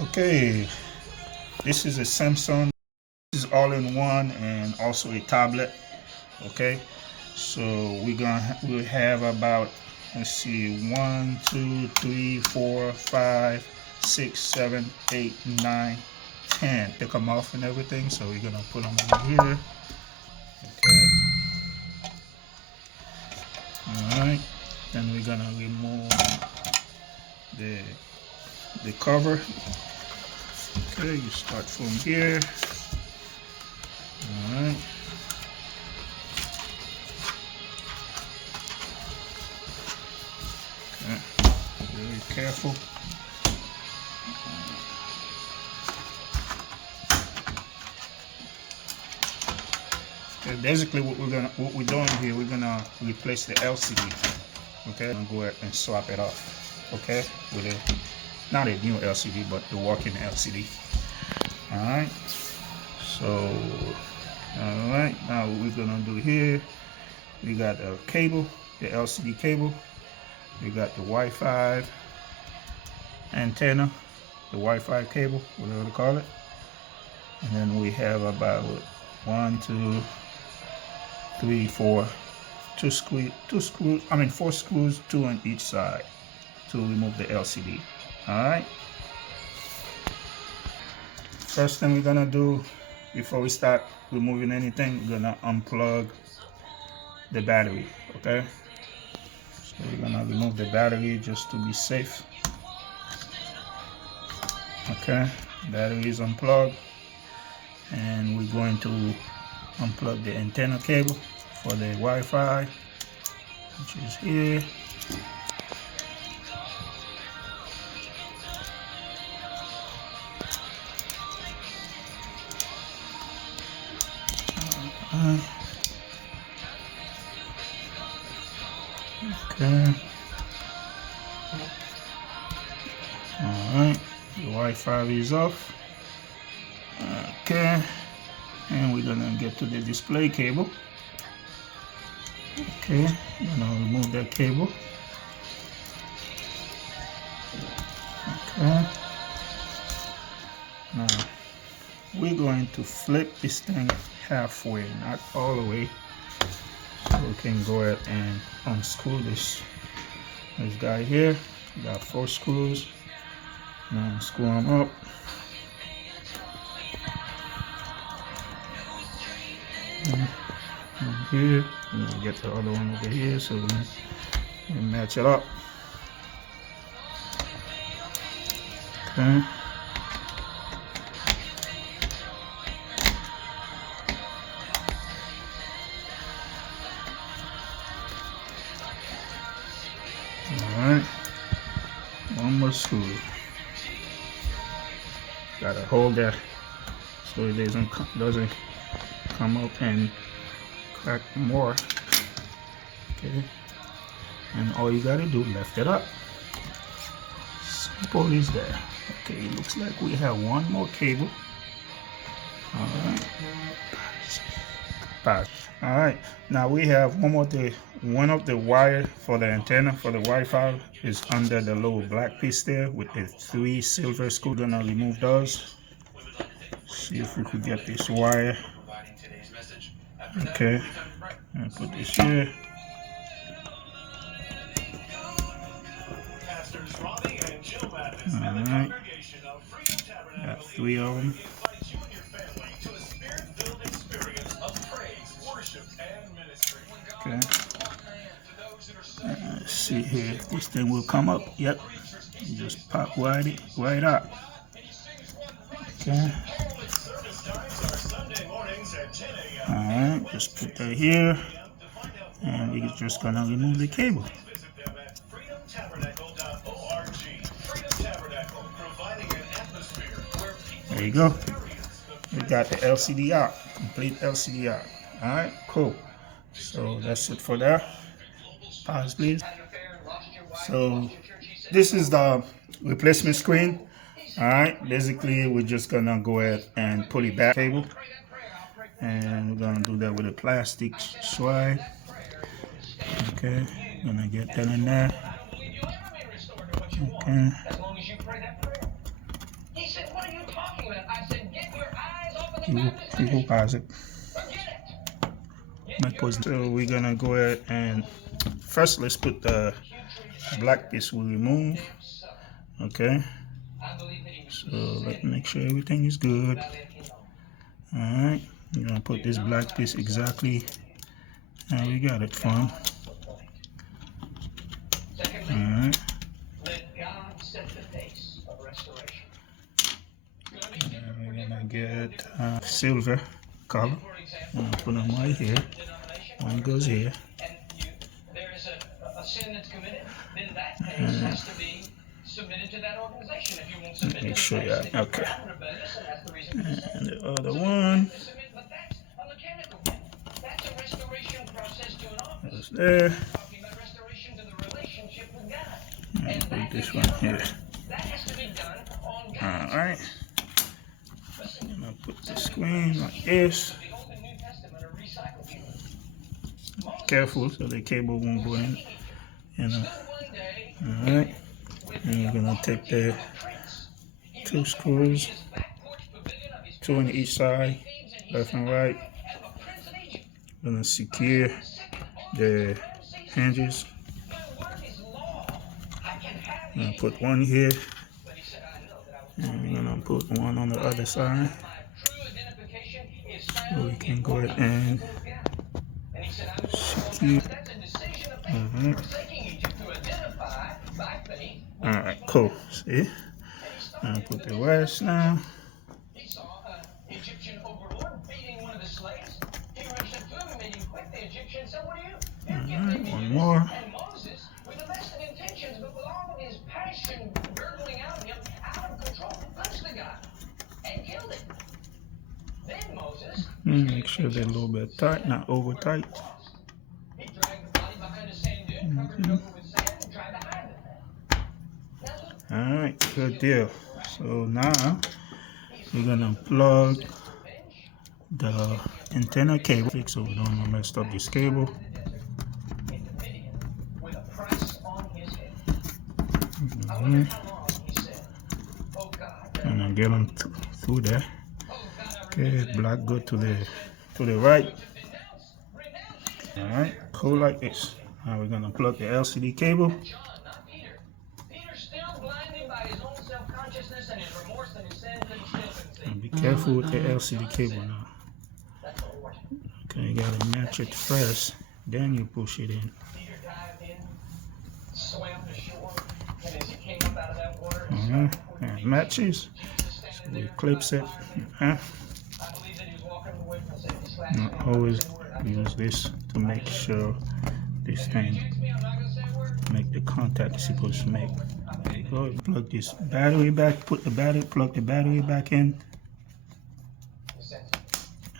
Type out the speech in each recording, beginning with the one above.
Okay, this is a Samsung. This is all-in-one and also a tablet. Okay, so we'll have about, let's see, 1 2 3 4 5 6 7 8 9 10. Take them off and everything, so we're gonna put them over here. Okay, all right, then we're gonna remove the cover. Okay, you start from here. All right. Okay. Very careful. Okay, basically what we're doing here, we're gonna replace the LCD. Okay, I'm gonna go ahead and swap it off. Okay, with not a new LCD, but the working LCD. All right. So, all right. Now what we're gonna do here, we got a cable, the LCD cable. We got the Wi-Fi antenna, the Wi-Fi cable, whatever to call it. And then we have about 1 2 3 4 4 screws, 2 on each side to remove the LCD. All right. First thing we're gonna do before we start removing anything, we're gonna unplug the battery. Okay. So we're gonna remove the battery just to be safe. Okay, battery is unplugged, and we're going to unplug the antenna cable for the Wi-Fi, which is here. Okay. Alright, the Wi-Fi is off. Okay, and we're gonna get to the display cable. Okay, I'm gonna remove that cable. Okay, now we're going to flip this thing halfway, not all the way, so we can go ahead and unscrew this guy here. We got 4 screws. Now screw them up. And here, and we'll get the other one over here, so we match it up. Okay. Alright, one more screw. Gotta hold that so it doesn't come up and crack more. Okay, and all you gotta do, lift it up. Simple as that. Okay, it looks like we have one more cable. Alright. Alright, now we have one of the wire for the antenna for the Wi-Fi is under the little black piece there with the 3 silver screws. Gonna remove those. See if we could get this wire. Okay, and put this here. Alright, got 3 of them. Okay, let's see here if this thing will come up. Yep, you just pop right up. Okay. Alright, just put that here, and we're just gonna remove the cable. There you go. We got the LCD out, complete LCD out. Alright, cool. So that's it for that. Pause, please. So this is the replacement screen. Alright, basically we're just gonna go ahead and pull it back cable. And we're gonna do that with a plastic slide. Okay, gonna get that in there. Okay. You will pause it. So we're gonna go ahead and first let's put the black piece we remove. Okay. So let's make sure everything is good. Alright. You're gonna put this black piece exactly how we got it from. Alright. And we're gonna get silver color. I'm gonna put them right here. One goes here. Let me show you that. Okay. And the other one goes there. And put this one here. Alright. I'm gonna put the screen like this. Careful so the cable won't go in. Alright. And we're gonna take the 2 screws, 2 on each side, left and right. We're gonna secure the hinges. I'm gonna put one here, and we're gonna put one on the other side, so we can go ahead and secure. Alright, cool. See? I'm gonna put the rest now. Alright, one more. Make sure they're a little bit tight, not over tight. Alright, good deal. So now we're gonna plug the antenna cable so we don't mess up this cable. And then get them through there. Okay, black go to the right. Alright, cool like this. Now we're gonna plug the LCD cable. And be careful with the LCD cable now. Okay, you gotta match it first, then you push it in. And it matches. So we clips it. Not always use this to make sure this thing make the contact it's supposed to make. There you go. Plug this battery back. Plug the battery back in.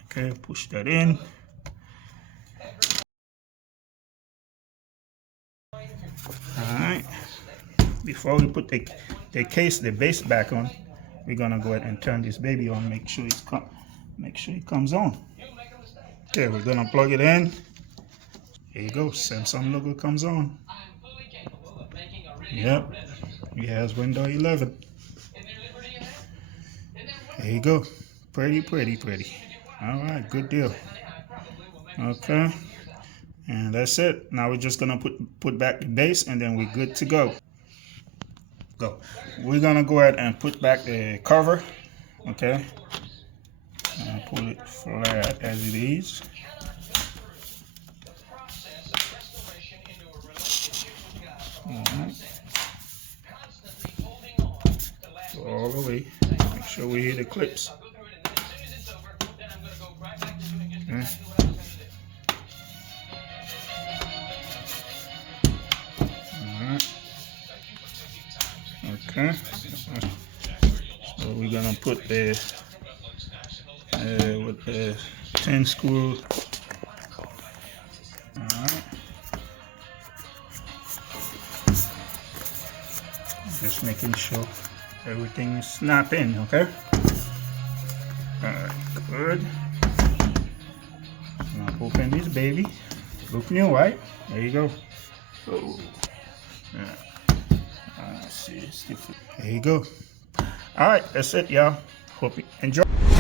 Okay, push that in. Alright. Before we put the base back on, we're gonna go ahead and turn this baby on. Make sure it comes on. Okay, we're gonna plug it in. Here you go. Samsung logo comes on. Yep. It has Windows 11. There you go. Pretty. Alright, good deal. Okay. And that's it. Now we're just gonna put back the base and then we're good to go. We're gonna go ahead and put back the cover. Okay. And pull it flat as it is. Alright. Go all the way. Make sure we hit the clips. Okay. Alright. Okay. So we're gonna put the with the 10 screw. Alright. Just making sure everything is snapping, okay? Alright, good. Now open this baby. Look new, right? There you go. Oh. Yeah. Let's see, there you go. Alright, that's it, y'all. Hope you enjoy.